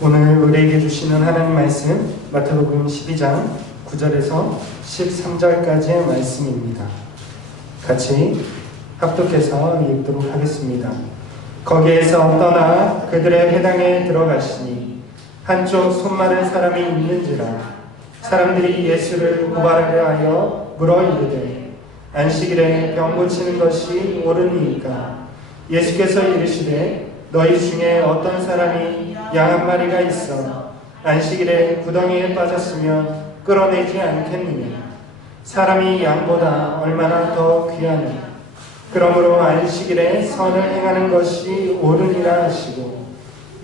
오늘 우리에게 주시는 하나님 말씀 마태복음 12장 9절에서 13절까지의 말씀입니다. 같이 합독해서 읽도록 하겠습니다. 거기에서 떠나 그들의 회당에 들어가시니 한쪽 손 마른 사람이 있는지라 사람들이 예수를 고발하려 하여 물어 이르되 안식일에 병 고치는 것이 옳으니까 예수께서 이르시되 너희 중에 어떤 사람이 양 한 마리가 있어 안식일에 구덩이에 빠졌으면 끌어내지 않겠느냐. 사람이 양보다 얼마나 더 귀하니. 그러므로 안식일에 선을 행하는 것이 옳으니라 하시고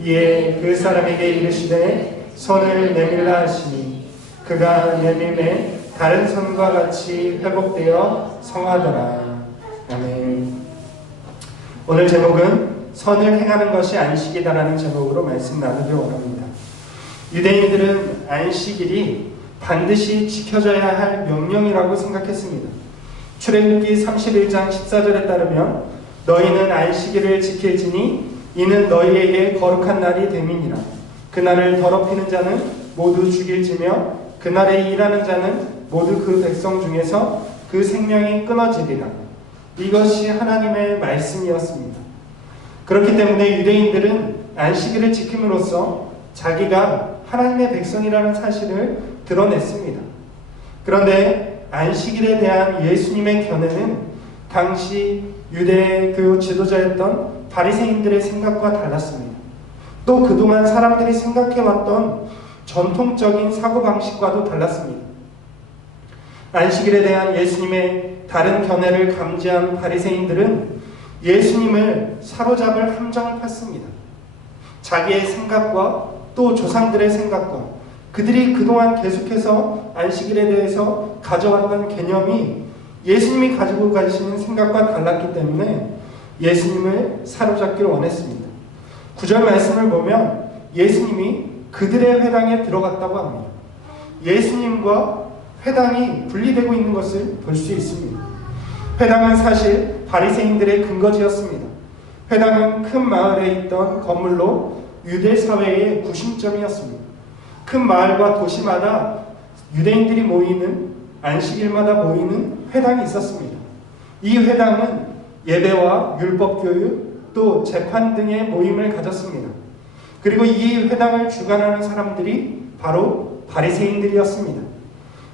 이에 그 사람에게 이르시되 손을 내밀라 하시니 그가 내밀매 다른 손과 같이 회복되어 성하더라. 아멘. 오늘 제목은 선을 행하는 것이 안식이다라는 제목으로 말씀 나누기 원합니다. 유대인들은 안식일이 반드시 지켜져야 할 명령이라고 생각했습니다. 출애굽기 31장 14절에 따르면 너희는 안식일을 지킬지니 이는 너희에게 거룩한 날이 됨이니라. 그날을 더럽히는 자는 모두 죽일지며 그날에 일하는 자는 모두 그 백성 중에서 그 생명이 끊어지리라. 이것이 하나님의 말씀이었습니다. 그렇기 때문에 유대인들은 안식일을 지킴으로써 자기가 하나님의 백성이라는 사실을 드러냈습니다. 그런데 안식일에 대한 예수님의 견해는 당시 유대교 지도자였던 바리새인들의 생각과 달랐습니다. 또 그동안 사람들이 생각해왔던 전통적인 사고방식과도 달랐습니다. 안식일에 대한 예수님의 다른 견해를 감지한 바리새인들은 예수님을 사로잡을 함정을 팠습니다. 자기의 생각과 또 조상들의 생각과 그들이 그동안 계속해서 안식일에 대해서 가져왔던 개념이 예수님이 가지고 가시는 생각과 달랐기 때문에 예수님을 사로잡기를 원했습니다. 9절 말씀을 보면 예수님이 그들의 회당에 들어갔다고 합니다. 예수님과 회당이 분리되고 있는 것을 볼 수 있습니다. 회당은 사실 바리새인들의 근거지였습니다. 회당은 큰 마을에 있던 건물로 유대 사회의 구심점이었습니다. 큰 마을과 도시마다 유대인들이 모이는 안식일마다 모이는 회당이 있었습니다. 이 회당은 예배와 율법 교육 또 재판 등의 모임을 가졌습니다. 그리고 이 회당을 주관하는 사람들이 바로 바리새인들이었습니다.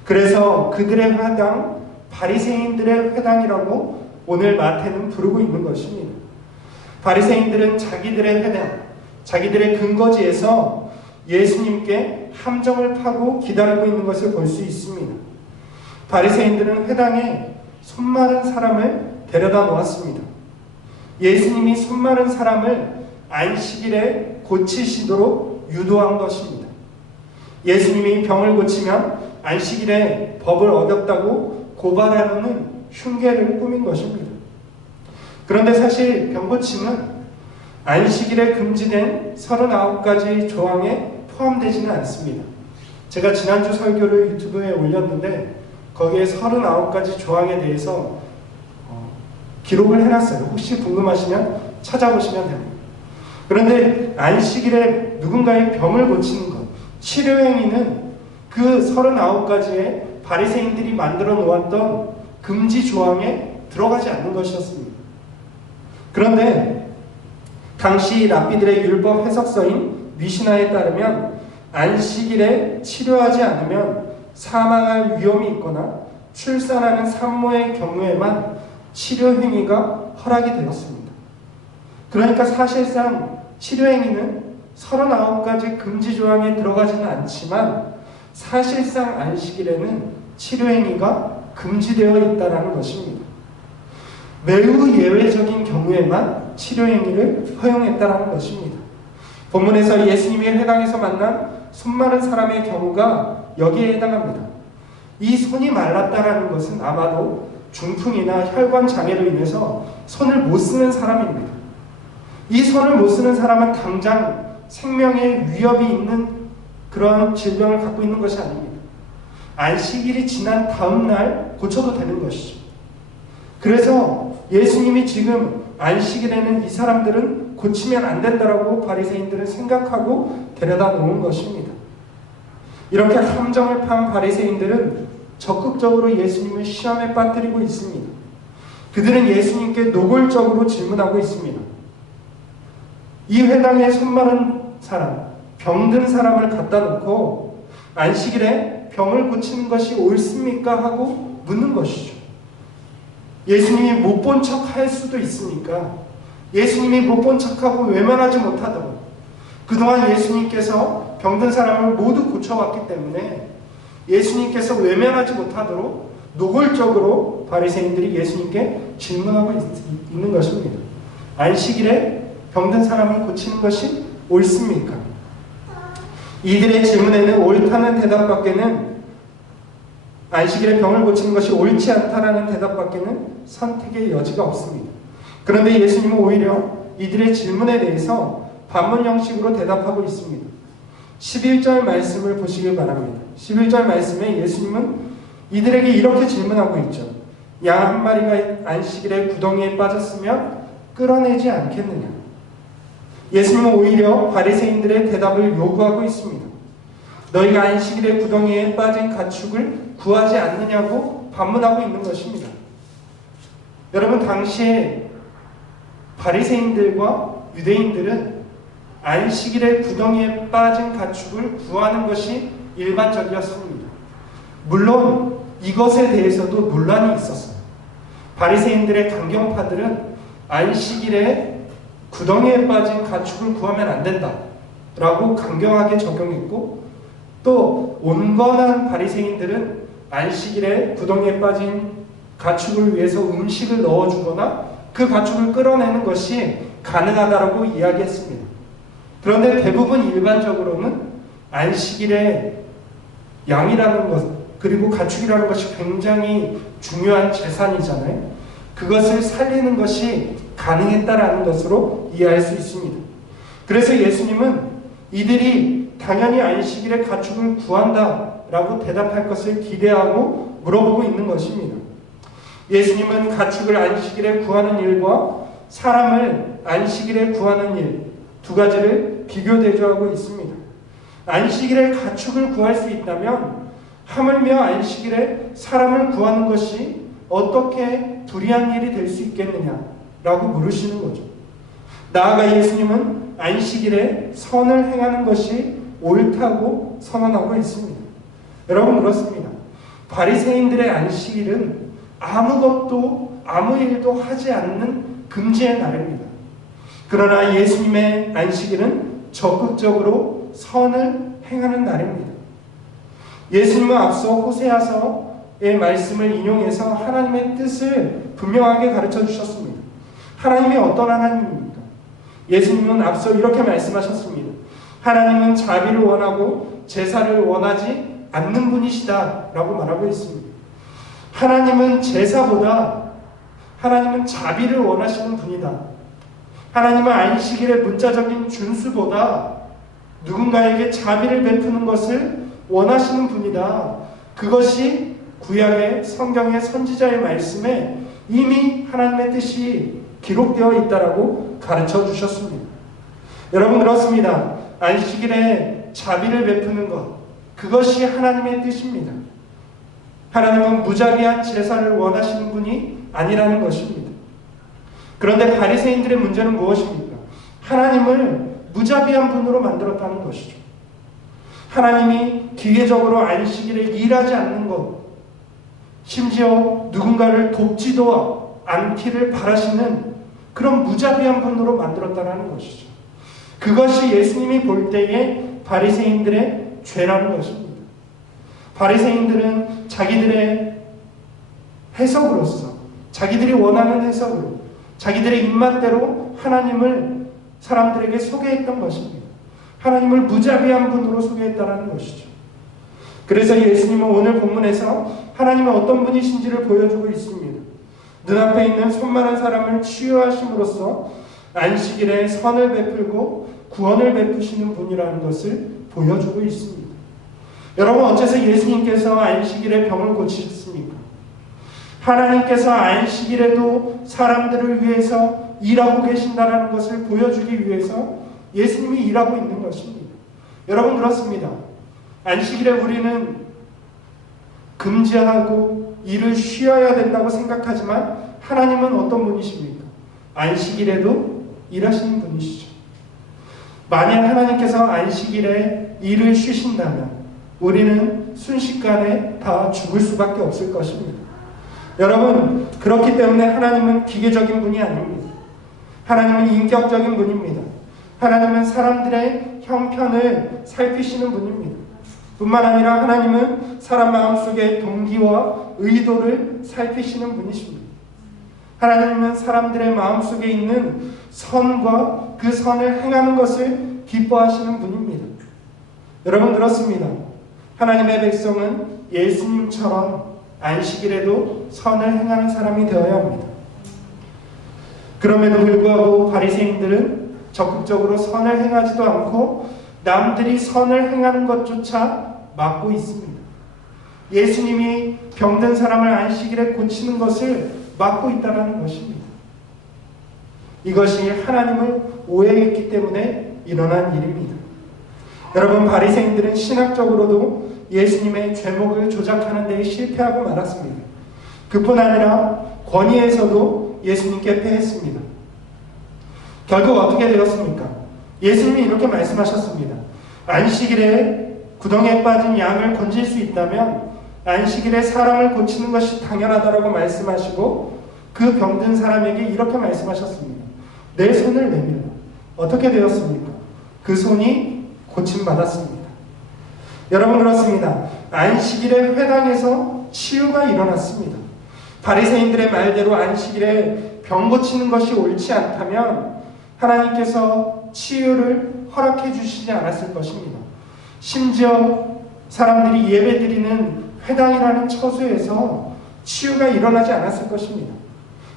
그래서 그들의 회당, 바리새인들의 회당이라고 오늘 마태는 부르고 있는 것입니다. 바리새인들은 자기들의 회당, 자기들의 근거지에서 예수님께 함정을 파고 기다리고 있는 것을 볼 수 있습니다. 바리새인들은 회당에 손 마른 사람을 데려다 놓았습니다. 예수님이 손 마른 사람을 안식일에 고치시도록 유도한 것입니다. 예수님이 병을 고치면 안식일에 법을 어겼다고 고발하려는 흉계를 꾸민 것입니다. 그런데 사실 병고침은 안식일에 금지된 39가지 조항에 포함되지는 않습니다. 제가 지난주 설교를 유튜브에 올렸는데 거기에 39가지 조항에 대해서 기록을 해놨어요. 혹시 궁금하시면 찾아보시면 됩니다. 그런데 안식일에 누군가의 병을 고치는 것, 치료행위는 그 39가지의 바리새인들이 만들어 놓았던 금지 조항에 들어가지 않는 것이었습니다. 그런데 당시 랍비들의 율법 해석서인 미시나에 따르면 안식일에 치료하지 않으면 사망할 위험이 있거나 출산하는 산모의 경우에만 치료 행위가 허락이 되었습니다. 그러니까 사실상 치료 행위는 39가지 금지 조항에 들어가지는 않지만 사실상 안식일에는 치료 행위가 금지되어 있다는 것입니다. 매우 예외적인 경우에만 치료 행위를 허용했다는 것입니다. 본문에서 예수님이 회당에서 만난 손 마른 사람의 경우가 여기에 해당합니다. 이 손이 말랐다는 것은 아마도 중풍이나 혈관 장애로 인해서 손을 못 쓰는 사람입니다. 이 손을 못 쓰는 사람은 당장 생명에 위협이 있는 그런 질병을 갖고 있는 것이 아닙니다. 안식일이 지난 다음 날 고쳐도 되는 것이죠. 그래서 예수님이 지금 안식일에는 이 사람들은 고치면 안 된다라고 바리새인들은 생각하고 데려다 놓은 것입니다. 이렇게 함정을 판 바리새인들은 적극적으로 예수님을 시험에 빠뜨리고 있습니다. 그들은 예수님께 노골적으로 질문하고 있습니다. 이 회당에 손 마른 사람, 병든 사람을 갖다 놓고 안식일에 병을 고치는 것이 옳습니까? 하고 묻는 것이죠. 예수님이 못 본 척 할 수도 있으니까 예수님이 못 본 척하고 외면하지 못하도록 그동안 예수님께서 병든 사람을 모두 고쳐왔기 때문에 예수님께서 외면하지 못하도록 노골적으로 바리새인들이 예수님께 질문하고 있는 것입니다. 안식일에 병든 사람을 고치는 것이 옳습니까? 이들의 질문에는 옳다는 대답밖에는 안식일에 병을 고치는 것이 옳지 않다라는 대답밖에는 선택의 여지가 없습니다. 그런데 예수님은 오히려 이들의 질문에 대해서 반문 형식으로 대답하고 있습니다. 11절 말씀을 보시길 바랍니다. 11절 말씀에 예수님은 이들에게 이렇게 질문하고 있죠. 양 한 마리가 안식일에 구덩이에 빠졌으면 끌어내지 않겠느냐? 예수님은 오히려 바리새인들의 대답을 요구하고 있습니다. 너희가 안식일에 구덩이에 빠진 가축을 구하지 않느냐고 반문하고 있는 것입니다. 여러분, 당시에 바리새인들과 유대인들은 안식일에 구덩이에 빠진 가축을 구하는 것이 일반적이었습니다. 물론 이것에 대해서도 논란이 있었어요. 바리새인들의 강경파들은 안식일에 구덩이에 빠진 가축을 구하면 안 된다라고 강경하게 적용했고, 또 온건한 바리새인들은 안식일에 구덩이에 빠진 가축을 위해서 음식을 넣어주거나 그 가축을 끌어내는 것이 가능하다라고 이야기했습니다. 그런데 대부분 일반적으로는 안식일에 양이라는 것, 그리고 가축이라는 것이 굉장히 중요한 재산이잖아요. 그것을 살리는 것이 가능했다라는 것으로 이해할 수 있습니다. 그래서 예수님은 이들이 당연히 안식일에 가축을 구한다라고 대답할 것을 기대하고 물어보고 있는 것입니다. 예수님은 가축을 안식일에 구하는 일과 사람을 안식일에 구하는 일, 두 가지를 비교 대조하고 있습니다. 안식일에 가축을 구할 수 있다면 하물며 안식일에 사람을 구하는 것이 어떻게 불의한 일이 될 수 있겠느냐라고 물으시는 거죠. 나아가 예수님은 안식일에 선을 행하는 것이 옳다고 선언하고 있습니다. 여러분, 그렇습니다. 바리새인들의 안식일은 아무것도 아무 일도 하지 않는 금지의 날입니다. 그러나 예수님의 안식일은 적극적으로 선을 행하는 날입니다. 예수님은 앞서 호세아서의 말씀을 인용해서 하나님의 뜻을 분명하게 가르쳐 주셨습니다. 하나님이 어떤 하나님입니까? 예수님은 앞서 이렇게 말씀하셨습니다. 하나님은 자비를 원하고 제사를 원하지 않는 분이시다 라고 말하고 있습니다. 하나님은 제사보다 하나님은 자비를 원하시는 분이다. 하나님은 안식일의 문자적인 준수보다 누군가에게 자비를 베푸는 것을 원하시는 분이다. 그것이 구약의 성경의 선지자의 말씀에 이미 하나님의 뜻이 기록되어 있다라고 가르쳐 주셨습니다. 여러분, 그렇습니다. 안식일에 자비를 베푸는 것, 그것이 하나님의 뜻입니다. 하나님은 무자비한 제사를 원하시는 분이 아니라는 것입니다. 그런데 바리새인들의 문제는 무엇입니까? 하나님을 무자비한 분으로 만들었다는 것이죠. 하나님이 기계적으로 안식일에 일하지 않는 것, 심지어 누군가를 돕지도 않기를 바라시는 그런 무자비한 분으로 만들었다는 것이죠. 그것이 예수님이 볼 때의 바리새인들의 죄라는 것입니다. 바리새인들은 자기들의 해석으로서, 자기들이 원하는 해석으로, 자기들의 입맛대로 하나님을 사람들에게 소개했던 것입니다. 하나님을 무자비한 분으로 소개했다는 것이죠. 그래서 예수님은 오늘 본문에서 하나님은 어떤 분이신지를 보여주고 있습니다. 눈앞에 있는 손 마른 사람을 치유하심으로써 안식일에 선을 베풀고 구원을 베푸시는 분이라는 것을 보여주고 있습니다. 여러분, 어째서 예수님께서 안식일에 병을 고치셨습니까? 하나님께서 안식일에도 사람들을 위해서 일하고 계신다는 것을 보여주기 위해서 예수님이 일하고 있는 것입니다. 여러분, 그렇습니다. 안식일에 우리는 금지하고 일을 쉬어야 된다고 생각하지만 하나님은 어떤 분이십니까? 안식일에도 일하시는 분이시죠. 만약 하나님께서 안식일에 일을 쉬신다면 우리는 순식간에 다 죽을 수밖에 없을 것입니다. 여러분, 그렇기 때문에 하나님은 기계적인 분이 아닙니다. 하나님은 인격적인 분입니다. 하나님은 사람들의 형편을 살피시는 분입니다. 뿐만 아니라 하나님은 사람 마음속의 동기와 의도를 살피시는 분이십니다. 하나님은 사람들의 마음속에 있는 선과 그 선을 행하는 것을 기뻐하시는 분입니다. 여러분, 그렇습니다. 하나님의 백성은 예수님처럼 안식일에도 선을 행하는 사람이 되어야 합니다. 그럼에도 불구하고 바리새인들은 적극적으로 선을 행하지도 않고 남들이 선을 행하는 것조차 막고 있습니다. 예수님이 병든 사람을 안식일에 고치는 것을 막고 있다는 것입니다. 이것이 하나님을 오해했기 때문에 일어난 일입니다. 여러분, 바리새인들은 신학적으로도 예수님의 죄목을 조작하는 데 실패하고 말았습니다. 그뿐 아니라 권위에서도 예수님께 패했습니다. 결국 어떻게 되었습니까? 예수님이 이렇게 말씀하셨습니다. 안식일에 구덩이에 빠진 양을 건질 수 있다면 안식일에 사람을 고치는 것이 당연하다라고 말씀하시고 그 병든 사람에게 이렇게 말씀하셨습니다. 내 손을 내밀어. 어떻게 되었습니까? 그 손이 고침받았습니다. 여러분, 그렇습니다. 안식일에 회당에서 치유가 일어났습니다. 바리새인들의 말대로 안식일에 병 고치는 것이 옳지 않다면 하나님께서 치유를 허락해 주시지 않았을 것입니다. 심지어 사람들이 예배드리는 회당이라는 처소에서 치유가 일어나지 않았을 것입니다.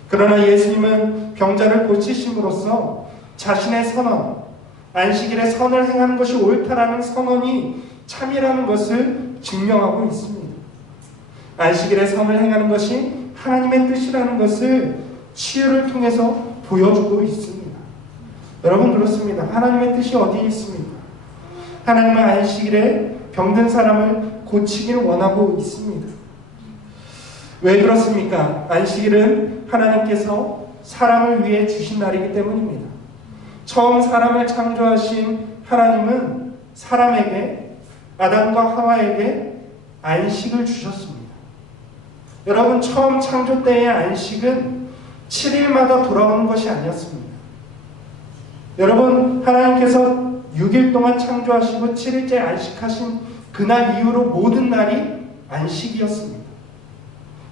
그러나 예수님은 병자를 고치심으로써 자신의 선언, 안식일에 선을 행하는 것이 옳다라는 선언이 참이라는 것을 증명하고 있습니다. 안식일에 선을 행하는 것이 하나님의 뜻이라는 것을 치유를 통해서 보여주고 있습니다. 여러분, 그렇습니다. 하나님의 뜻이 어디에 있습니까? 하나님은 안식일에 병든 사람을 고치기를 원하고 있습니다. 왜 그렇습니까? 안식일은 하나님께서 사람을 위해 주신 날이기 때문입니다. 처음 사람을 창조하신 하나님은 사람에게, 아담과 하와에게 안식을 주셨습니다. 여러분, 처음 창조 때의 안식은 7일마다 돌아오는 것이 아니었습니다. 여러분, 하나님께서 6일 동안 창조하시고 7일째 안식하신 그날 이후로 모든 날이 안식이었습니다.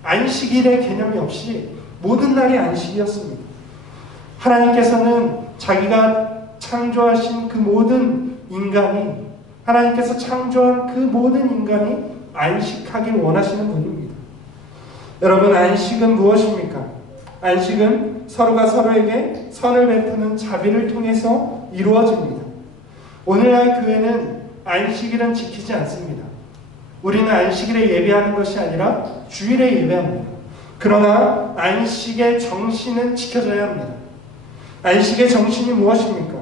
안식일의 개념이 없이 모든 날이 안식이었습니다. 하나님께서는 자기가 창조하신 그 모든 인간이, 하나님께서 창조한 그 모든 인간이 안식하길 원하시는 분입니다. 여러분, 안식은 무엇입니까? 안식은 서로가 서로에게 선을 베푸는 자비를 통해서 이루어집니다. 오늘날 교회는 안식일은 지키지 않습니다. 우리는 안식일에 예배하는 것이 아니라 주일에 예배합니다. 그러나 안식의 정신은 지켜져야 합니다. 안식의 정신이 무엇입니까?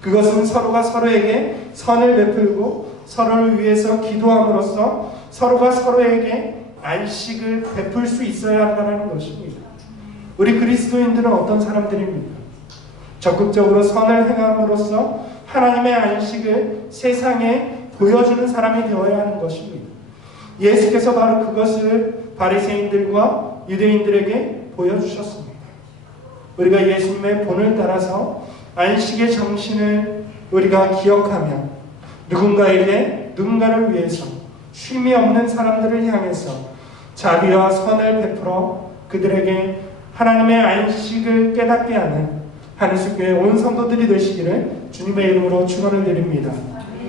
그것은 서로가 서로에게 선을 베풀고 서로를 위해서 기도함으로써 서로가 서로에게 안식을 베풀 수 있어야 한다는 것입니다. 우리 그리스도인들은 어떤 사람들입니까? 적극적으로 선을 행함으로써 하나님의 안식을 세상에 보여주는 사람이 되어야 하는 것입니다. 예수께서 바로 그것을 바리새인들과 유대인들에게 보여주셨습니다. 우리가 예수님의 본을 따라서 안식의 정신을 우리가 기억하며 누군가를 위해서 쉼이 없는 사람들을 향해서 자비와 선을 베풀어 그들에게 하나님의 안식을 깨닫게 하는 한우수교회 온 성도들이 되시기를 주님의 이름으로 축원을 드립니다.